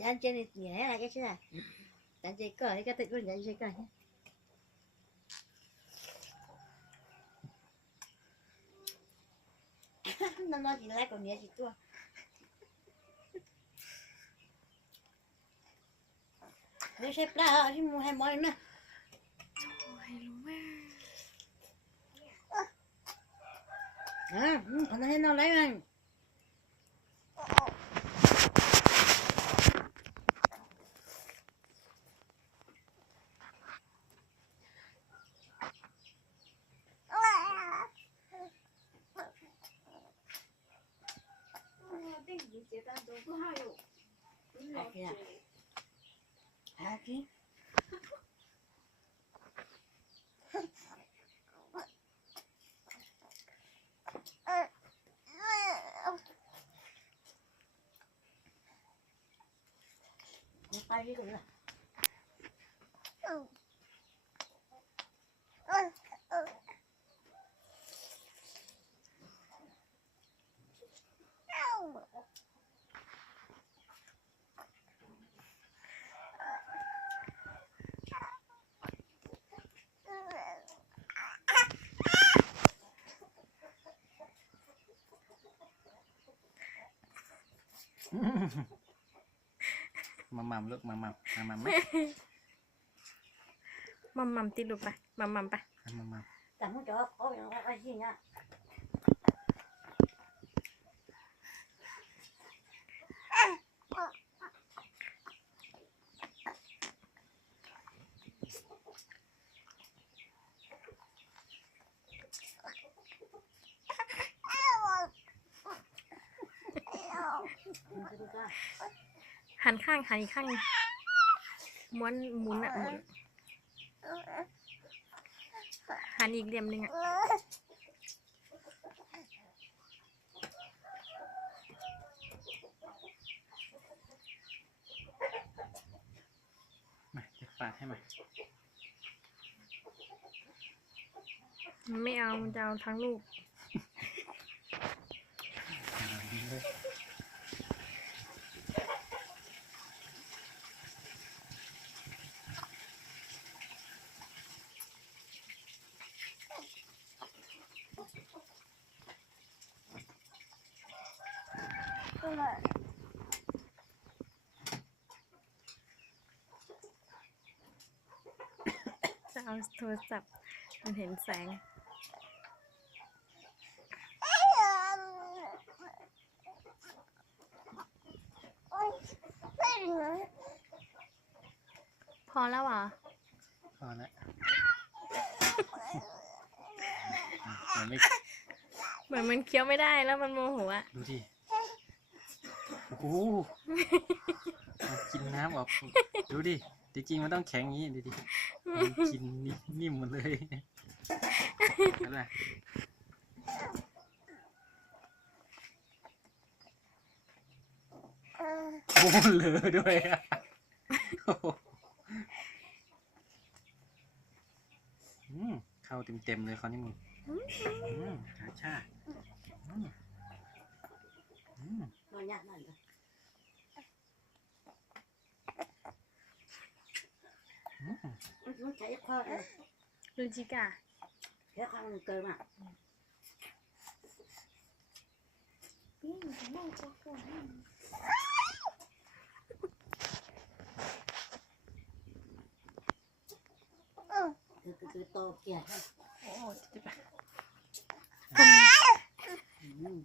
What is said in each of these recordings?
thì anh chơi nhẹ lại cái chứ này anh chơi cởi cái tịch luôn anh chơi cởi nhé. Nó nói gì lại còn nhẹ gì tua nó xếp ra ở mua hai món nữa. Trời luôn à còn hay nó lấy anh Aqui, ó. Aqui. Vou. มัมมัมลูกมัมมัมมัมมัมไหมมัมมัมติดลูกไปมัมมัมไปมัมมัมแต่มึงจะว่าเขาอย่างไรก็ยิ่งอะ หันข้างหันอีกข้างม้วนหมุนอะหมุนหันอีกเหลี่ยมหนึ่งอะมาจะปาดให้มามันไม่เอามันจะเอาทั้งลูก เลยจะเอาโทรศัพท์มันเห็นแสงพอแล้วเหรอพอแล้วอะเดี๋ยวไม่เหมือนมันเคี้ยวไม่ได้แล้วมันโมโหอะดูดิ โอ้กินน้ำออก ดูดิจริงๆมันต้องแข็งอย่างนี้ดูดิมันกินนิ่มหมดเลยอะไรโอ้เหลือด้วยอะอืมเข้าเต็มๆเลยคราวนี้มึงอืมชาชาอืมอืม Nó nhạt này rồi อืม Nó chạy khoa rồi ลูจิกา Thế khoa mình cười mà 电影节那家伙 Từ từ từ to kìa โอ้จะไป Ừ.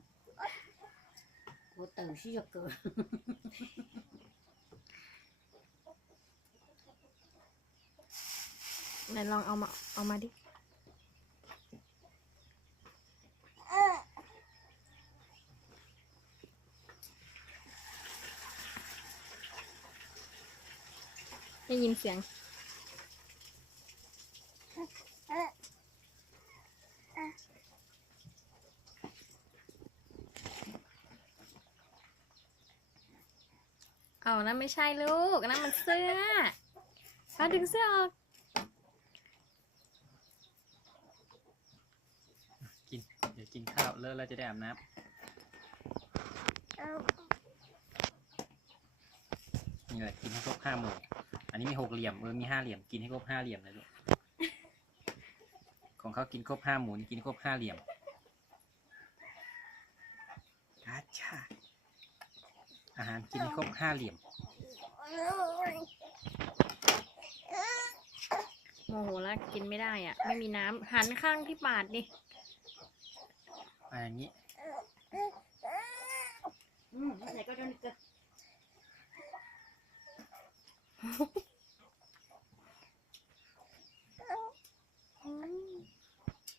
Cô tử xí cho ไหนลองเอามาเอามาดิได้ยินเสียง เอานั่นไม่ใช่ลูกนนั่นมันเสื้อมาดึงเสื้อออก กิน เดี๋ยว กินข้าวเลิกแล้วจะได้อาบน้ำนี่แหละกินให้ครบห้าหมู่ อันนี้มีหกเหลี่ยมเออมีห้าเหลี่ยมกินให้ครบห้าเหลี่ยมเลยลูกของเขากินครบห้าหมู่นี่กินครบห้าเหลี่ยมกาชาอาหารกินให้ครบห้าเหลี่ยมโมโหแล้วกินไม่ได้อะ ไม่มีน้ำหันข้างที่ปาดดิ อย่างนี้ อืมไม่ก็โดนเกิด